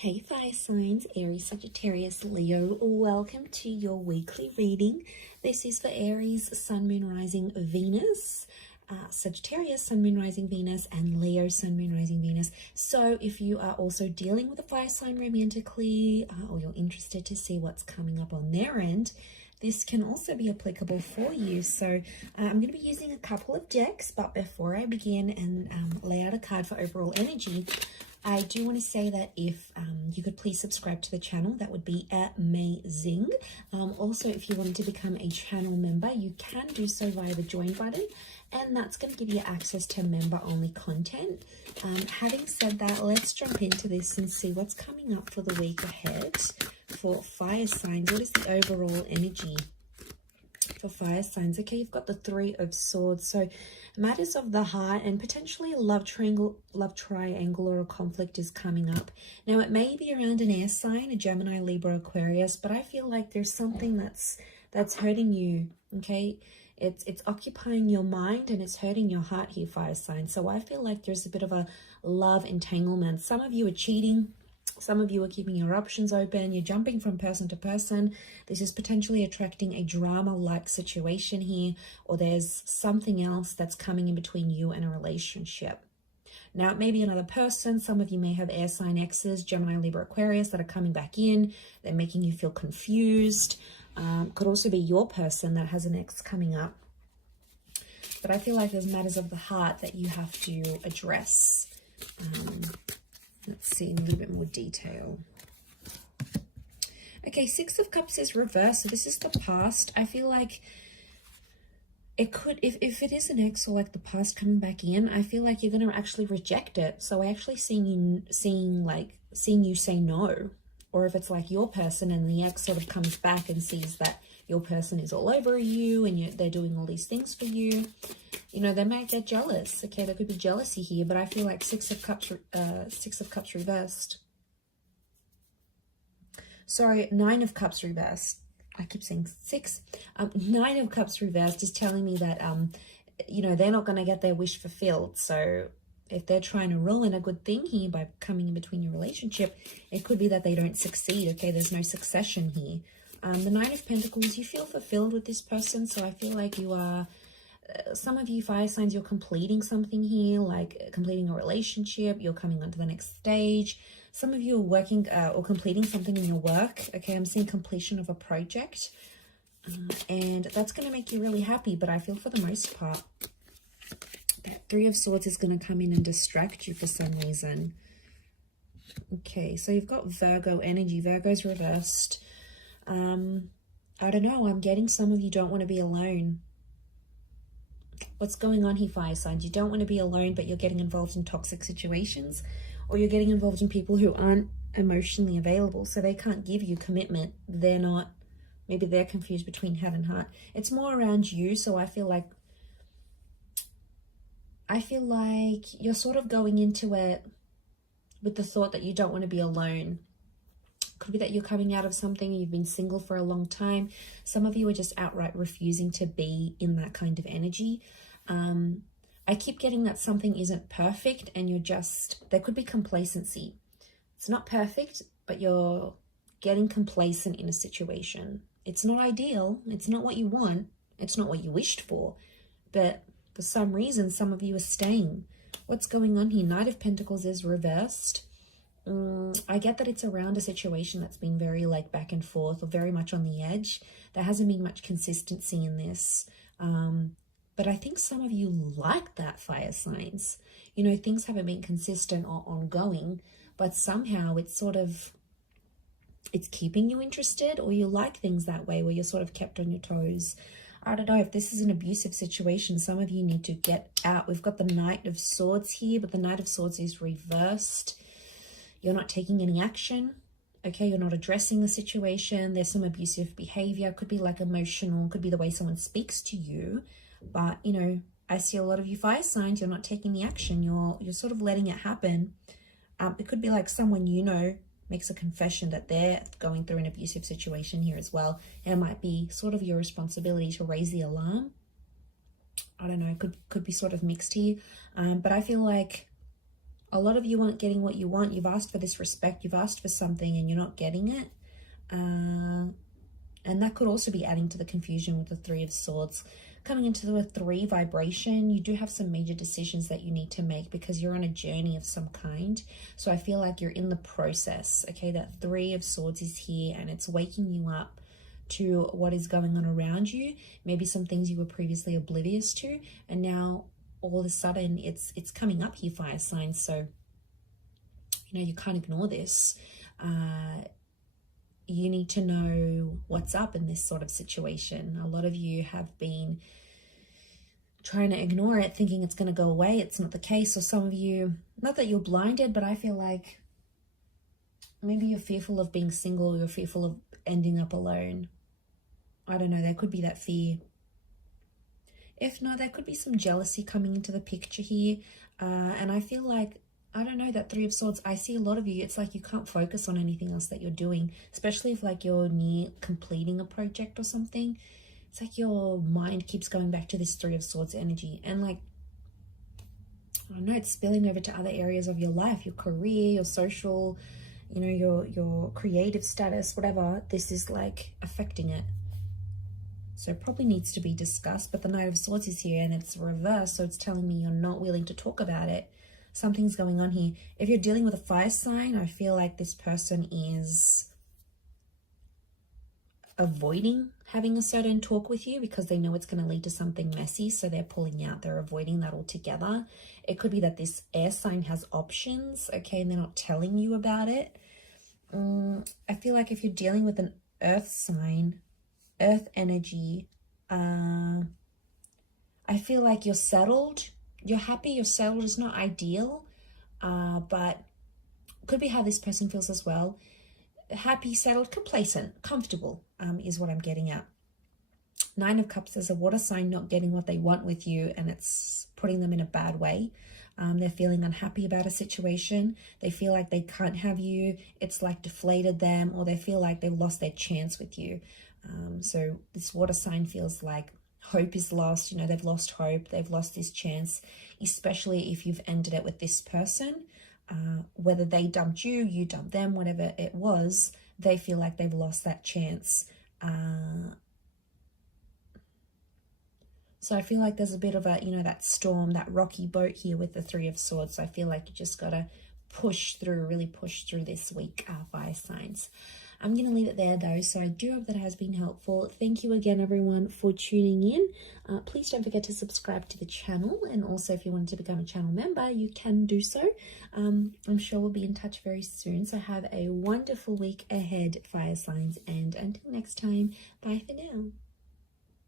Hey fire signs, Aries, Sagittarius, Leo, welcome to your weekly reading. This is for Aries, Sun, Moon, Rising, Venus, Sagittarius, Sun, Moon, Rising, Venus, and Leo, Sun, Moon, Rising, Venus. So if you are also dealing with a fire sign romantically, or you're interested to see what's coming up on their end, this can also be applicable for you. So I'm going to be using a couple of decks, but before I begin and lay out a card for overall energy, I do want to say that if you could please subscribe to the channel, that would be amazing. Also, if you wanted to become a channel member, you can do so via the join button, and that's going to give you access to member-only content. Having said that, let's jump into this and see what's coming up for the week ahead for fire signs. What is the overall energy for fire signs? Okay, you've got the Three of Swords, so matters of the heart and potentially a love triangle or a conflict is coming up. Now it may be around an air sign, a Gemini, Libra, Aquarius, but I feel like there's something that's hurting you. Okay, it's occupying your mind and it's hurting your heart here, fire sign. So I feel like there's a bit of a love entanglement. Some of you are cheating. Some of you are keeping your options open. You're jumping from person to person. This is potentially attracting a drama-like situation here, or there's something else that's coming in between you and a relationship. Now, it may be another person. Some of you may have air sign exes, Gemini, Libra, Aquarius, that are coming back in. They're making you feel confused. Could also be your person that has an ex coming up. But I feel like there's matters of the heart that you have to address. Let's see in a little bit more detail. Okay, Six of Cups is reversed. So this is the past. I feel like it could, if it is an ex or like the past coming back in, I feel like you're going to actually reject it. So I actually seeing you say no. Or if it's like your person and the ex sort of comes back and sees that your person is all over you and they're doing all these things for you, you know, they might get jealous. Okay, there could be jealousy here, but I feel like Six of Cups reversed. Sorry, Nine of Cups reversed. I keep saying six. Nine of Cups reversed is telling me that, you know, they're not going to get their wish fulfilled. So if they're trying to ruin a good thing here by coming in between your relationship, it could be that they don't succeed. Okay, there's no succession here. The Nine of Pentacles, you feel fulfilled with this person. So I feel like you are, some of you fire signs, you're completing something here, like completing a relationship. You're coming on to the next stage. Some of you are working or completing something in your work. Okay, I'm seeing completion of a project. And that's going to make you really happy. But I feel for the most part, that Three of Swords is going to come in and distract you for some reason. Okay, so you've got Virgo energy. Virgo's reversed. I don't know. I'm getting some of you don't want to be alone. What's going on here, fire signs? You don't want to be alone, but you're getting involved in toxic situations, or you're getting involved in people who aren't emotionally available, so they can't give you commitment. They're not, maybe they're confused between head and heart. It's more around you, so I feel like you're sort of going into it with the thought that you don't want to be alone. Could be that you're coming out of something, you've been single for a long time. Some of you are just outright refusing to be in that kind of energy. I keep getting that something isn't perfect and you're just, there could be complacency. It's not perfect, but you're getting complacent in a situation. It's not ideal. It's not what you want. It's not what you wished for. But for some reason, some of you are staying. What's going on here? Knight of Pentacles is reversed. I get that it's around a situation that's been very like back and forth or very much on the edge. There hasn't been much consistency in this. But I think some of you like that, fire signs. You know, things haven't been consistent or ongoing, but somehow it's sort of, it's keeping you interested, or you like things that way where you're sort of kept on your toes. I don't know if this is an abusive situation. Some of you need to get out. We've got the Knight of Swords here, but the Knight of Swords is reversed. You're not taking any action. Okay, you're not addressing the situation. There's some abusive behavior. Could be like emotional, could be the way someone speaks to you. But, you know, I see a lot of you fire signs, you're not taking the action. You're sort of letting it happen. It could be like someone you know makes a confession that they're going through an abusive situation here as well. It might be sort of your responsibility to raise the alarm. I don't know, could be sort of mixed here. But I feel like A lot of you aren't getting what you want. You've asked for this respect. You've asked for something and you're not getting it. And that could also be adding to the confusion with the Three of Swords. Coming into the 3 vibration, you do have some major decisions that you need to make because you're on a journey of some kind. So I feel like you're in the process, okay? That 3 of Swords is here and it's waking you up to what is going on around you. Maybe some things you were previously oblivious to, and now all of a sudden it's coming up here, fire signs. So, you know, you can't ignore this. You need to know what's up in this sort of situation. A lot of you have been trying to ignore it, thinking it's going to go away. It's not the case. Or some of you, not that you're blinded, but I feel like maybe you're fearful of being single. You're fearful of ending up alone. I don't know. There could be that fear. If not, there could be some jealousy coming into the picture here. And I feel like, I don't know, that 3 of Swords, I see a lot of you, it's like you can't focus on anything else that you're doing, especially if like you're near completing a project or something. It's like your mind keeps going back to this 3 of Swords energy. And like, I don't know, it's spilling over to other areas of your life, your career, your social, you know, your creative status, whatever. This is like affecting it. So it probably needs to be discussed. But the Knight of Swords is here and it's reversed. So it's telling me you're not willing to talk about it. Something's going on here. If you're dealing with a fire sign, I feel like this person is avoiding having a certain talk with you because they know it's going to lead to something messy. So they're pulling out. They're avoiding that altogether. It could be that this air sign has options, okay, and they're not telling you about it. I feel like if you're dealing with an earth sign, earth energy, I feel like you're settled. You're happy, you're settled. It's not ideal, but could be how this person feels as well. Happy, settled, complacent, comfortable is what I'm getting at. 9 of Cups is a water sign not getting what they want with you, and it's putting them in a bad way. They're feeling unhappy about a situation. They feel like they can't have you. It's like deflated them, or they feel like they've lost their chance with you. So this water sign feels like hope is lost. You know, they've lost hope. They've lost this chance, especially if you've ended it with this person. Whether they dumped you, you dumped them, whatever it was, they feel like they've lost that chance. So I feel like there's a bit of a, you know, that storm, that rocky boat here with the 3 of Swords. So I feel like you just got to push through, really push through this week, fire signs. I'm going to leave it there though, so I do hope that it has been helpful. Thank you again, everyone, for tuning in. Please don't forget to subscribe to the channel, and also if you wanted to become a channel member, you can do so. I'm sure we'll be in touch very soon, so have a wonderful week ahead, fire signs, and until next time, bye for now.